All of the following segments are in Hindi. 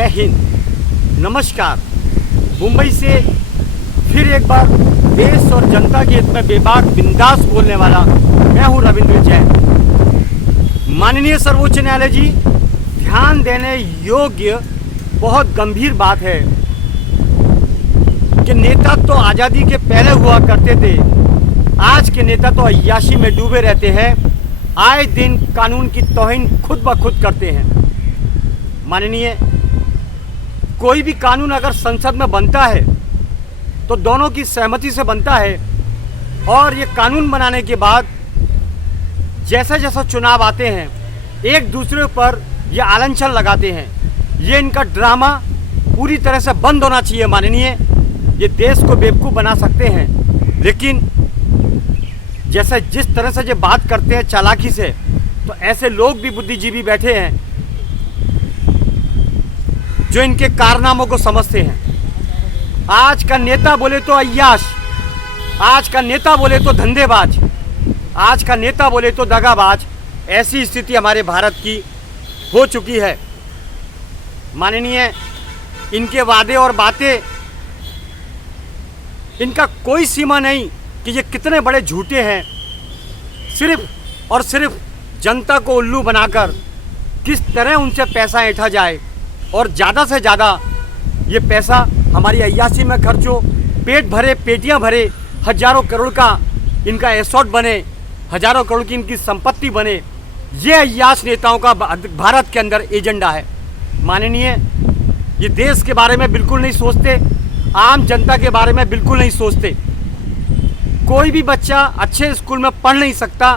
जय हिंद, नमस्कार। मुंबई से फिर एक बार देश और जनता के हित में बेबाक बिंदास बोलने वाला मैं हूं रविंद्र जैन। माननीय सर्वोच्च न्यायालय जी, ध्यान देने योग्य बहुत गंभीर बात है कि नेता तो आज़ादी के पहले हुआ करते थे, आज के नेता तो अय्याशी में डूबे रहते हैं, आए दिन कानून की तौहीन खुद ब खुद करते हैं। माननीय, कोई भी कानून अगर संसद में बनता है तो दोनों की सहमति से बनता है, और ये कानून बनाने के बाद जैसा जैसा चुनाव आते हैं एक दूसरे पर ये आलंछन लगाते हैं। ये इनका ड्रामा पूरी तरह से बंद होना चाहिए। माननीय, ये देश को बेवकूफ़ बना सकते हैं, लेकिन जैसे जिस तरह से ये बात करते हैं चालाकी से, तो ऐसे लोग भी बुद्धिजीवी बैठे हैं जो इनके कारनामों को समझते हैं। आज का नेता बोले तो अय्याश, आज का नेता बोले तो धंधेबाज, आज का नेता बोले तो दगाबाज, ऐसी स्थिति हमारे भारत की हो चुकी है। माननीय, इनके वादे और बातें, इनका कोई सीमा नहीं कि ये कितने बड़े झूठे हैं। सिर्फ और सिर्फ जनता को उल्लू बनाकर किस तरह उनसे पैसा ऐंठा जाए और ज़्यादा से ज़्यादा ये पैसा हमारी अय्याशी में खर्च हो, पेट भरे, पेटियां भरे, हजारों करोड़ का इनका एसोर्ट बने, हजारों करोड़ की इनकी संपत्ति बने। ये अय्याश नेताओं का भारत के अंदर एजेंडा है। माननीय, ये देश के बारे में बिल्कुल नहीं सोचते, आम जनता के बारे में बिल्कुल नहीं सोचते। कोई भी बच्चा अच्छे स्कूल में पढ़ नहीं सकता,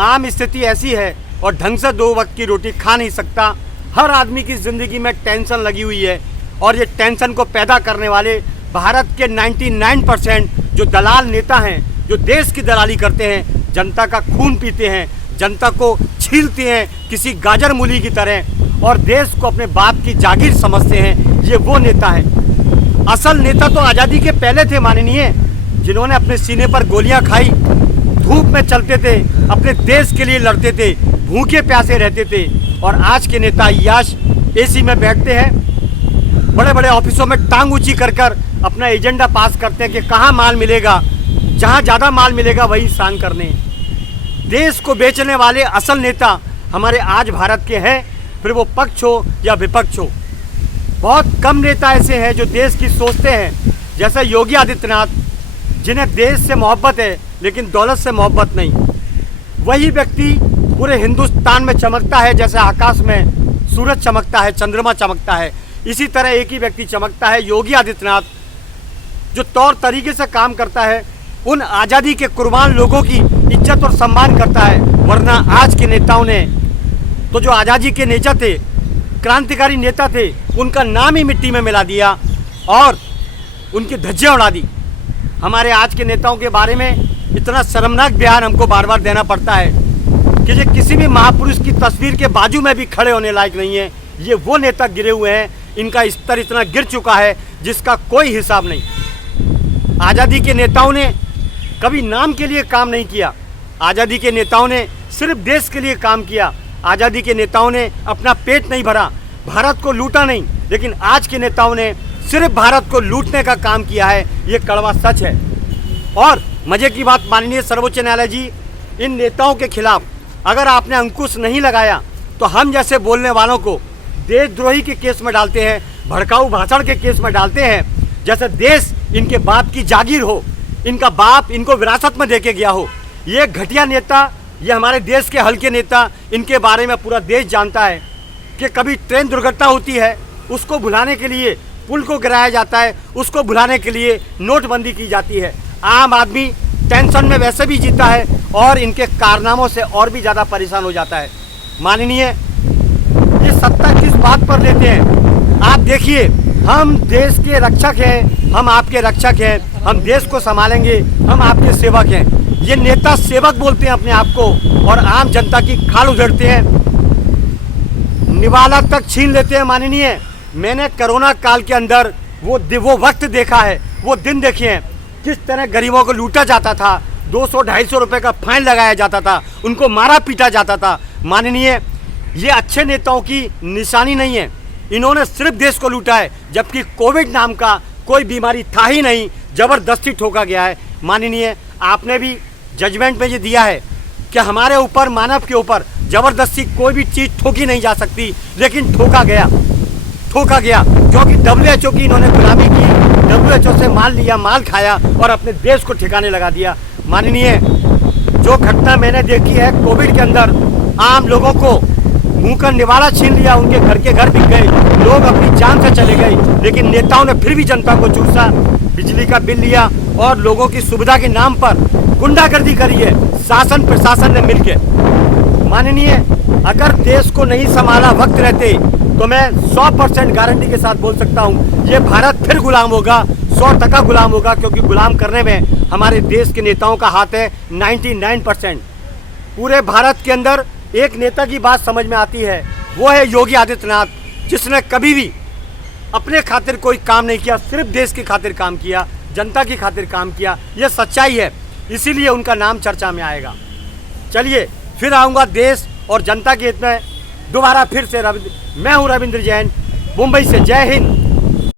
आम स्थिति ऐसी है, और ढंग से 2 वक्त की रोटी खा नहीं सकता। हर आदमी की ज़िंदगी में टेंशन लगी हुई है, और ये टेंशन को पैदा करने वाले भारत के 99% जो दलाल नेता हैं, जो देश की दलाली करते हैं, जनता का खून पीते हैं, जनता को छीलते हैं किसी गाजर मूली की तरह, और देश को अपने बाप की जागीर समझते हैं, ये वो नेता हैं। असल नेता तो आज़ादी के पहले थे माननीय, जिन्होंने अपने सीने पर गोलियां खाई, धूप में चलते थे, अपने देश के लिए लड़ते थे, भूखे प्यासे रहते थे। और आज के नेता अय्याश एसी में बैठते हैं, बड़े बड़े ऑफिसों में टांग ऊंची कर कर अपना एजेंडा पास करते हैं कि कहाँ माल मिलेगा, जहाँ ज़्यादा माल मिलेगा वही शान करने। देश को बेचने वाले असल नेता हमारे आज भारत के हैं, फिर वो पक्ष हो या विपक्ष हो। बहुत कम नेता ऐसे हैं जो देश की सोचते हैं, जैसे योगी आदित्यनाथ, जिन्हें देश से मोहब्बत है लेकिन दौलत से मोहब्बत नहीं। वही व्यक्ति पूरे हिंदुस्तान में चमकता है, जैसे आकाश में सूरज चमकता है, चंद्रमा चमकता है, इसी तरह एक ही व्यक्ति चमकता है, योगी आदित्यनाथ, जो तौर तरीके से काम करता है, उन आज़ादी के कुर्बान लोगों की इज्जत और सम्मान करता है। वरना आज के नेताओं ने तो जो आज़ादी के नेता थे, क्रांतिकारी नेता थे, उनका नाम ही मिट्टी में मिला दिया और उनकी धज्जियाँ उड़ा दी। हमारे आज के नेताओं के बारे में इतना शर्मनाक बयान हमको बार बार देना पड़ता है कि ये किसी भी महापुरुष की तस्वीर के बाजू में भी खड़े होने लायक नहीं है। ये वो नेता गिरे हुए हैं, इनका स्तर इतना गिर चुका है जिसका कोई हिसाब नहीं। आज़ादी के नेताओं ने कभी नाम के लिए काम नहीं किया, आज़ादी के नेताओं ने सिर्फ देश के लिए काम किया, आज़ादी के नेताओं ने अपना पेट नहीं भरा, भारत को लूटा नहीं, लेकिन आज के नेताओं ने सिर्फ भारत को लूटने का काम किया है। ये कड़वा सच है। और मज़े की बात माननीय सर्वोच्च न्यायालय जी, इन नेताओं के खिलाफ अगर आपने अंकुश नहीं लगाया तो हम जैसे बोलने वालों को देशद्रोही के केस में डालते हैं, भड़काऊ भाषण के केस में डालते हैं, जैसे देश इनके बाप की जागीर हो, इनका बाप इनको विरासत में देके गया हो। ये घटिया नेता, ये हमारे देश के हल्के नेता, इनके बारे में पूरा देश जानता है कि कभी ट्रेन दुर्घटना होती है, उसको भुलाने के लिए पुल को गिराया जाता है, उसको भुलाने के लिए नोटबंदी की जाती है। आम आदमी टेंशन में वैसे भी जीता है और इनके कारनामों से और भी ज़्यादा परेशान हो जाता है। माननीय, ये सत्ता किस बात पर लेते हैं? आप देखिए, हम देश के रक्षक हैं, हम आपके रक्षक हैं, हम देश को संभालेंगे, हम आपके सेवक हैं। ये नेता सेवक बोलते हैं अपने आप को, और आम जनता की खाल उधेड़ते हैं, निवाला तक छीन लेते हैं। माननीय, मैंने कोरोना काल के अंदर वो वक्त देखा है, वो दिन देखे हैं, किस तरह गरीबों को लूटा जाता था, 200-250 रुपये का फाइन लगाया जाता था, उनको मारा पीटा जाता था। माननीय, ये अच्छे नेताओं की निशानी नहीं है। इन्होंने सिर्फ देश को लूटा है, जबकि कोविड नाम का कोई बीमारी था ही नहीं, जबरदस्ती ठोका गया है। माननीय, आपने भी जजमेंट में ये दिया है कि हमारे ऊपर, मानव के ऊपर जबरदस्ती कोई भी चीज़ ठोकी नहीं जा सकती, लेकिन ठोका गया क्योंकि WHO की इन्होंने गुलामी की, WHO से माल लिया, माल खाया और अपने देश को ठिकाने लगा दिया। माननीय, जो घटना मैंने देखी है कोविड के अंदर, आम लोगों को मुंह का निवाला छीन लिया, उनके घर के घर बिक गए, लोग अपनी जान से चले गए, लेकिन नेताओं ने फिर भी जनता को चूसा, बिजली का बिल लिया और लोगों की सुविधा के नाम पर गुंडागर्दी करी है शासन प्रशासन ने मिलकर। माननीय, अगर देश को नहीं संभाला वक्त रहते तो मैं 100% गारंटी के साथ बोल सकता हूँ ये भारत फिर गुलाम होगा, 100% गुलाम होगा, क्योंकि गुलाम करने में हमारे देश के नेताओं का हाथ है 99%। पूरे भारत के अंदर एक नेता की बात समझ में आती है, वो है योगी आदित्यनाथ, जिसने कभी भी अपने खातिर कोई काम नहीं किया, सिर्फ देश की खातिर काम किया, जनता की खातिर काम किया। ये सच्चाई है, इसीलिए उनका नाम चर्चा में आएगा। चलिए, फिर आऊँगा देश और जनता के हित में दोबारा फिर से। मैं हूँ रविंद्र जैन, मुंबई से। जय हिंद।